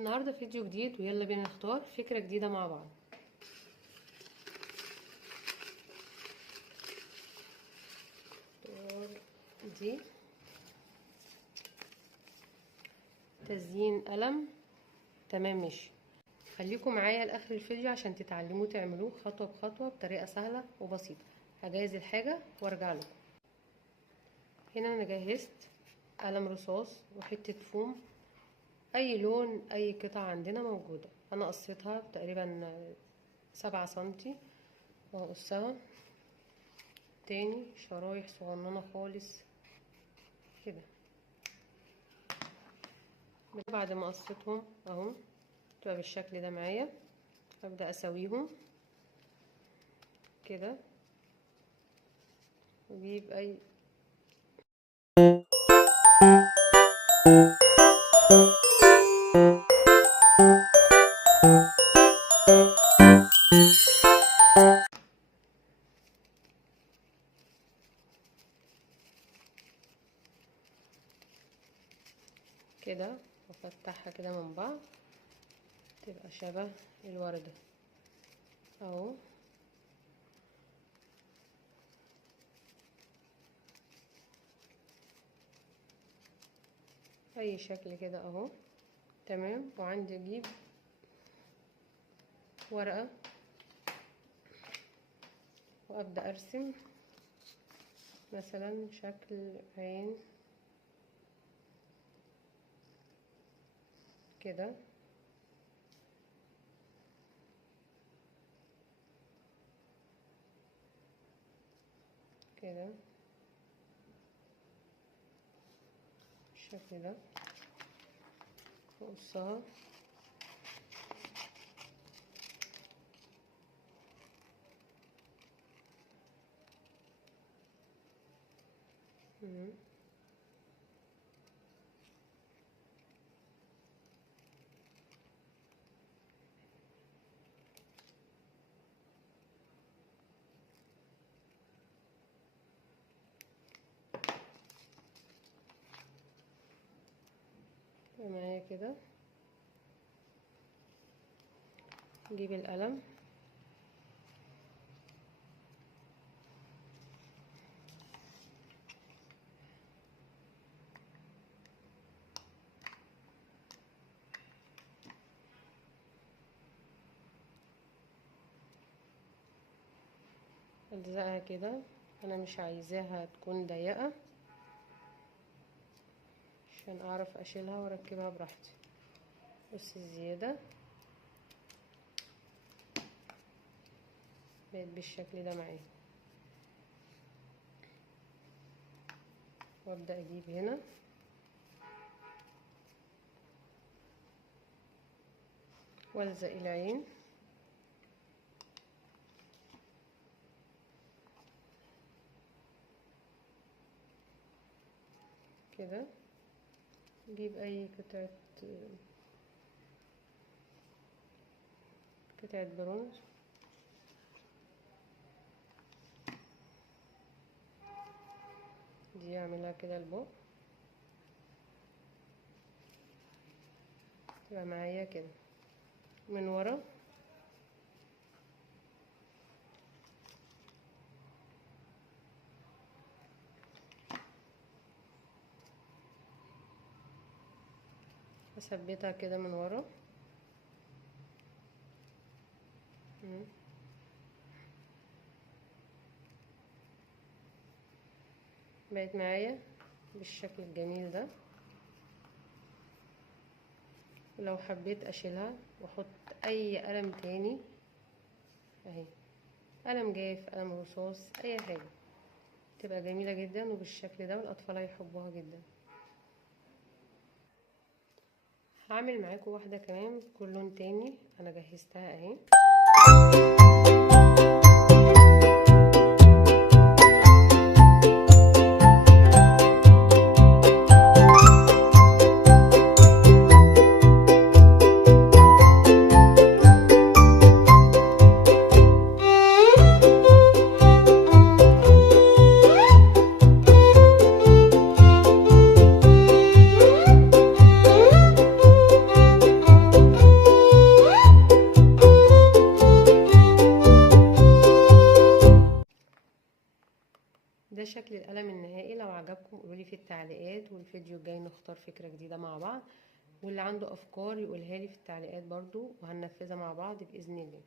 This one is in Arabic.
النهارده فيديو جديد ويلا بينا نختار فكرة جديدة مع بعض. دي تزيين قلم. تمام ماشي، خليكم معايا لاخر الفيديو عشان تتعلموا تعملوه خطوة بخطوة بطريقة سهلة وبسيطة. هجهز الحاجة وارجع لكم. هنا انا جهزت قلم رصاص وحتة فوم، اي لون اي قطعة عندنا موجودة. انا قصيتها تقريبا 7 سنتي وهقصها تاني شرايح صغننة خالص كده. بعد ما قصيتهم اهو تبقى بالشكل ده معايا. هبدأ اسويهم كده واجيب اي كده وافتحها كده من بعض تبقى شبه الوردة اهو. اي شكل كده اهو تمام. وعندي اجيب ورقة وابدأ ارسم مثلا شكل عين كده كده بالشكل ده واقصها معايا كده. نجيب القلم الزقها كده. انا مش عايزاها تكون ضيقة عشان اعرف اشيلها واركبها براحتي. بص الزيادة بقت بالشكل ده معايا. وابدأ اجيب هنا والزق العين كده. نجيب اي قطعة برونز دي اعملها كده لبق تبقى معايا كده من ورا. اثبتها كده من ورا بقت معايا بالشكل الجميل ده. ولو حبيت اشيلها واحط اي قلم تاني اهي، قلم جاف قلم رصاص اي حاجة تبقى جميلة جدا وبالشكل ده والاطفال هيحبوها جدا. هعمل معاكم واحدة كمان بكل لون تاني انا جهزتها اهي. ده شكل القلم النهائي. لو عجبكم قولولي في التعليقات، والفيديو الجاي نختار فكرة جديدة مع بعض، واللي عنده افكار يقولها لي في التعليقات برضو، وهننفذها مع بعض بإذن الله.